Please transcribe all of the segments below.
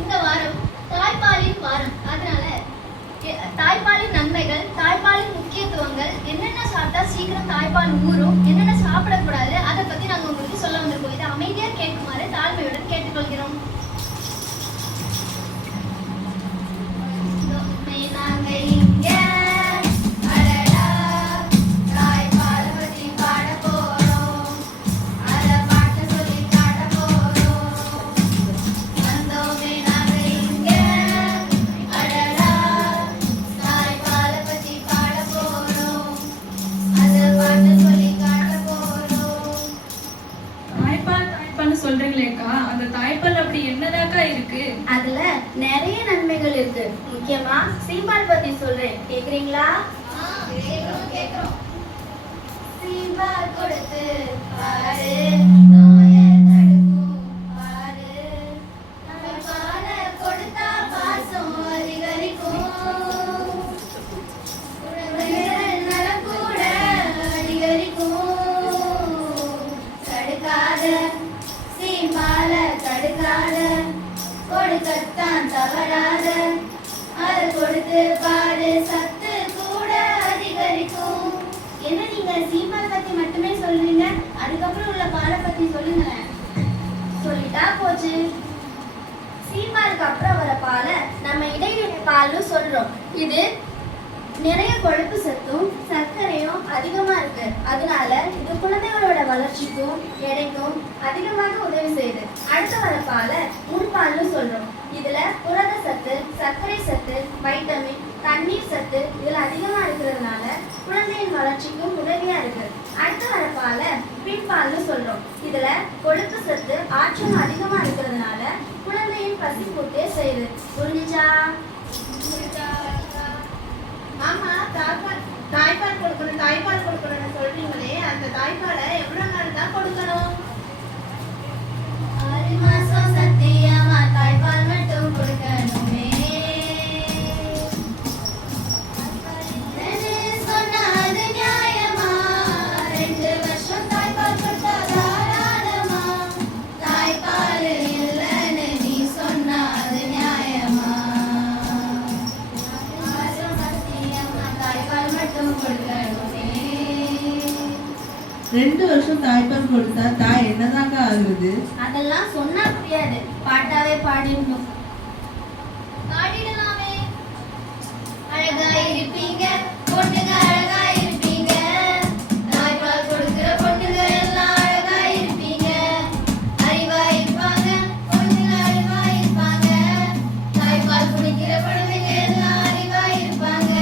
இந்த வாரம் தாய்ப்பாலின் வாரம். அதனால தாய்ப்பாலின் நன்மைகள், தாய்ப்பாலின் முக்கியத்துவங்கள், என்னென்ன சாப்பிட்டா சீக்கிரம் தாய்ப்பால் ஊறும், என்னென்ன சாப்பிடக்கூடாது, அதை பத்தி நாங்க உங்களுக்கு சொல்ல வந்திருக்கோம். இதை அமைதியா கேட்குமாறு தாழ்மையுடன் கேட்டுக்கொள்கிறோம். சொல்றீங்களேக்கா, அந்த தாய்ப்பால் அப்படி என்னதாக்கா இருக்கு? அதுல நிறைய நன்மைகள் இருக்கு. முக்கியமா சீம்பால் பத்தி சொல்றேன், கேக்குறீங்களா? கேக்குறோம். சீம்பால் கொடுத்து பாரு, கொடுக்கத்தான் தவறாத, அது கொடுத்து பாரு, சத்து கூட அதிகரிக்கும். என்ன நீங்க சீம்பால் பத்தி மட்டுமே சொல்றீங்க, அதுக்கப்புறம் உள்ள பாலை பத்தி சொல்லுங்களேன். சொல்லிட்டா போச்சு. சீம்பாலுக்கு அப்புறம் வர பாலை நம்ம இடைநிலை பால்னு சொல்றோம். இது நிறைய கொழுப்பு சத்தும் சர்க்கரையும் அதிகமா இருக்கு. அதனால இது குழந்தைகளோட வளர்ச்சிக்கும் எடைக்கும் அதிகமாக உதவி செய்யுது. அடுத்த வர பாலை முன்பால்னு சொல்றோம். இதுல புரத சத்து, சர்க்கரை சத்து, வைட்டமின், தண்ணீர் சத்து இதுல அதிகமா இருக்கிறதுனால குழந்தையின் வளர்ச்சிக்கும் உதவியா இருக்கு. அடுத்த வர பாலை பின்பால்னு சொல்றோம். இதுல கொழுப்பு சத்து, ஆற்றலும் அதிகமா இருக்கிறதுனால குழந்தையின் பசி கூட்டே செய்யுது. புரிஞ்சுச்சா? ஆமா, தாய்ப்பால் கொடுக்கணும்னு சொல்றீங்களே, அந்த தாய்ப்பாலை எவ்வளவு நாள் தான் கொடுக்கணும்? 6 மாசம் சத்தியமா தாய்ப்பால் மட்டும் கொடுக்கணுமே. சொன்னா அது நியாயமா? 2 வருஷம் தாய்ப்பால் கொடுத்தா தாராளமா? தாய்ப்பால் இல்லைன்னு நீ சொன்னா அது நியாயமா? 6 மாசம் சத்தியமா தாய்ப்பால் மட்டும் கொடுக்கணுமே. 2 வருஷம் தாய்ப்பால் கொடுத்தா தாய் என்னதாங்க ஆகுது? அதெல்லாம் சொன்னா புரியாது, பாட்டாவே பாடிடணும். பாடிடலாமே. அழகா இருப்பீங்க பொண்ணுங்க, அழகா இருப்பீங்க. தாய்ப்பால் கொடுக்கிற பொண்ணுங்க எல்லாம் அழகா இருப்பீங்க. அறிவா இருப்பாங்க பொண்ணுங்க, அறிவா இருப்பாங்க. தாய்ப்பால் குடிக்கிற பொண்ணுங்க எல்லாம் அறிவா இருப்பாங்க.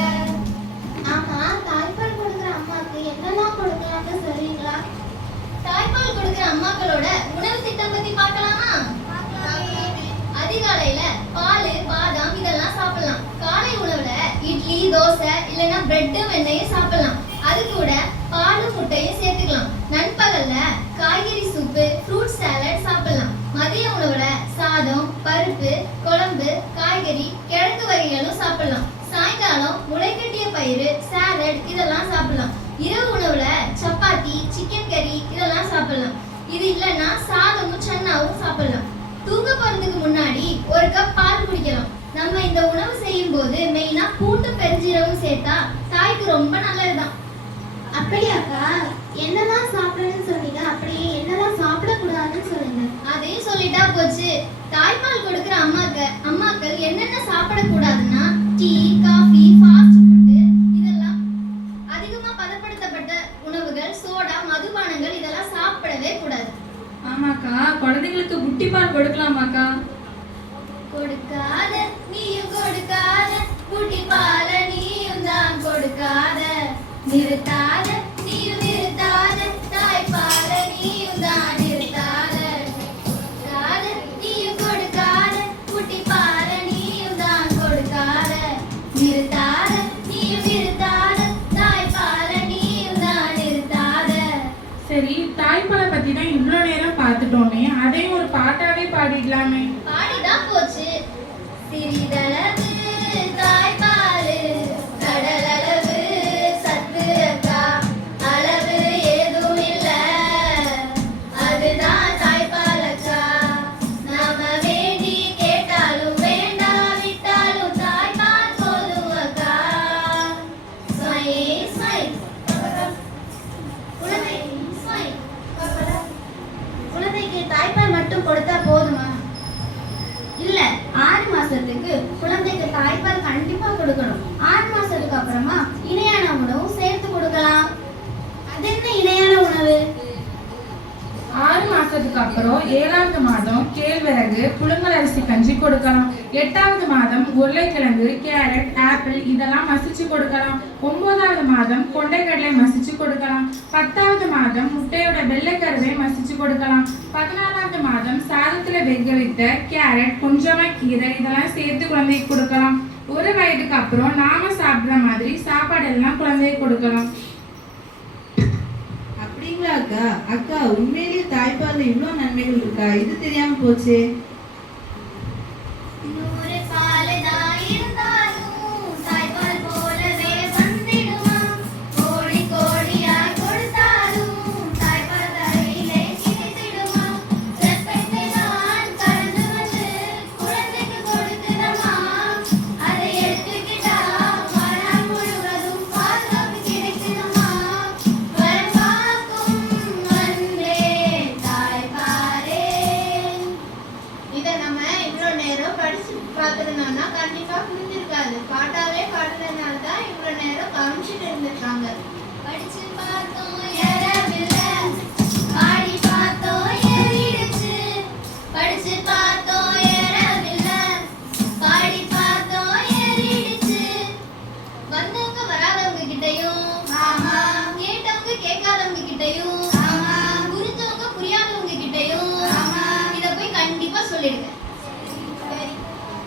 ஆமா, தாய்ப்பால் கொடுக்குற அம்மாக்கு என்னெல்லாம் கொடுக்கலாம்னு சொல்றீங்களா? தாய்ப்பால் கொடுக்கிற அம்மாக்களோட உணவு திட்டம் பத்தி பார்க்கலாமா? அதிகாலையில பால், பாதாம் இதெல்லாம் சாப்பிடலாம். காலை உணவுல இட்லி, தோசை இல்லைன்னா பிரெட், வெண்ணெயும் சாப்பிடலாம். அது கூட பாலும் முட்டையும் சேர்த்துக்கலாம். நண்பகல்ல காய்கறி சூப்பு, ஃப்ரூட் சாலட் சாப்பிடலாம். மதிய உணவுல சாதம், பருப்பு, குழம்பு, காய்கறி, கிழங்கு வகைகளும் சாப்பிடலாம். சாயங்காலம் முளைக்கட்டிய பயிறு, சாலட் இதெல்லாம் சாப்பிடலாம். இரவு உணவுல சப்பாத்தி, சிக்கன் கறி இதெல்லாம் சாப்பிடலாம். இது இல்லைன்னா சாதமும் சன்னாவும் சாப்பிடலாம். தூங்க போறதுக்கு முன்னாடி 1 கப் பால் குடிக்கலாம். நம்ம இந்த உணவு செய்யும் போது மெயினா பூண்டு, பெருஞ்சீரகம் சேர்த்தா தாய்க்கு ரொம்ப நல்லதுதான். அப்படியாக்கா? என்னதான் சாப்பிடணும்னு சொன்னீங்க, அப்படியே என்னதான் சாப்பிடக்கூடாதுன்னு சொல்லுங்க. அதையும் சொல்லிட்டா போச்சு. தாய்ப்பால் கொடுக்கிற அம்மாக்கள் என்னென்ன சாப்பிடக்கூடாதுன்னா டீ, காஃபி, ஃபாஸ்ட் ஃபுட்டு இதெல்லாம், அதிகமா பதப்படுத்தப்பட்ட உணவுகள், சோடா, மதுபானங்கள் இதெல்லாம் சாப்பிடவே கூடாது. ஆமாக்கா, குழந்தைங்களுக்கு புட்டி பால் கொடுக்கலாமாக்கா? கொடுக்காத நீயும் கொடுக்காத, புட்டி பால நீயும் தான் கொடுக்காத. நிறுத்தாத நீயும் நிறுத்தாத, தாய்ப்பால நீயும் தான் நிறுத்தாத. கொடுக்காத நீயும் கொடுக்காத, புட்டி பால நீயும் தான் கொடுக்காத. நிறுத்தாத நீயும் நிறுத்தாத, தாய்ப்பால நீயும் தான் நிறுத்தாத. சரி, தாய்ப்பாலை பத்தி தான் இவ்வளோ நேரம் பார்த்துட்டோமே, அதையும் ஒரு பாட்டாவே பாடிடலாமே. பாடிதான் போச்சு. சிறிதளவு தாய்ப்பாலு, கடலளவு சத்து அக்கா, அளவு ஏதும் இல்ல, அதுதான் தாய்ப்பால் அக்கா. நாம வேண்டி கேட்டாலும் மாசத்துக்கு குழந்தைக்கு தாய்ப்பால் கண்டிப்பா கொடுக்கணும். 6 மாசத்துக்கு அப்புறமா இணையான உணவும் சேர்த்து கொடுக்கலாம். அது என்ன இணையான உணவு? 6 மாசத்துக்கு அப்புறம் 7வது மாதம் கேழ்வரகு புழுங்கல் அரிசி கஞ்சி கொடுக்கலாம். 8வது மாதம் உருளைக்கிழங்கு, கேரட், ஆப்பிள் இதெல்லாம் மசிச்சு கொடுக்கலாம். 9வது மாதம் கொண்டைக்கடலை மசிச்சு கொடுக்கலாம். 10வது மாதம் முட்டையோட வெள்ளைக்கருவை மசிச்சு கொடுக்கலாம். 14வது மாதம் சாதத்துல வேக வைத்த கேரட், கொஞ்சமா கீரை இதெல்லாம் சேர்த்து குழந்தைக்கு கொடுக்கலாம். 1 வயதுக்கு அப்புறம் நாம சாப்பிடுற மாதிரி சாப்பாடு எல்லாம் குழந்தைக்கு கொடுக்கலாம். அப்படிங்களா அக்கா? அக்கா உண்மையிலேயே தாய்ப்பால்ல இவ்வளவு நன்மைகள் இருக்கா? இது தெரியாம போச்சே. 100 பாலதான் இருந்தாலும் தாய்ப்பால் போலவே வந்திடுமா? கோடி கோடியா கொடுத்தாலும் தாய்ப்பால் தரையிலே கிடைத்திடுமா? ரத்தத்தை நான் கலந்து வந்து குழந்தைக்கு கொடுக்குதம்மா. அதை எடுத்துக்கிட்டா வாழ்நாள் முழுவதும் பாதுகாப்பு கிடைக்குதம்மா. வரமாக்கும் வந்தே தாய்ப்பாலே. இதை நம்ம இவ்வளோ நேரம் படிச்சு பார்த்துருந்தோம்னா கண்டிப்பா புரிஞ்சிருக்காது. பாட்டாவே பாடுறதுனால தான் இவ்வளோ நேரம் கவனிச்சுட்டு இருந்திருக்காங்க. படிச்சு பார்த்தோம் ஏறவில்ல, பாடி பார்த்தோம் ஏறிடுச்சு. படிச்சு பார்த்தோம் ஏறவில்ல, பாடி பார்த்தோம் ஏறிடுச்சு. வந்தவங்க வராதவங்க கிட்டயும் ஆமா கேட்டவங்க கேட்காதவங்க கிட்டயும் ஆமா புரிஞ்சவங்க புரியாதவங்க கிட்டயும் ஆமா. இத போய் கண்டிப்பா சொல்லிடுங்க.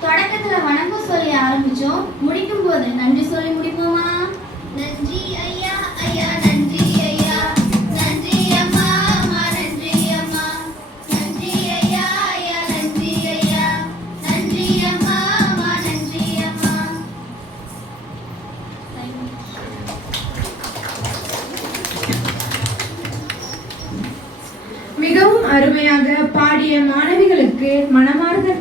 தொடக்கத்துல வணக்கம் சொல்லி ஆரம்பிச்சோம், முடிக்கும் போது நன்றி சொல்லி முடிப்போமா? நன்றி ஐயா ஐயா நன்றி ஐயா, நன்றி அம்மா அம்மா நன்றி அம்மா, நன்றி ஐயா ஐயா நன்றி ஐயா, நன்றி அம்மா அம்மா நன்றி அம்மா. மிகவும் அருமையாக பாடிய மாணவிகளுக்கு மனமார்ந்த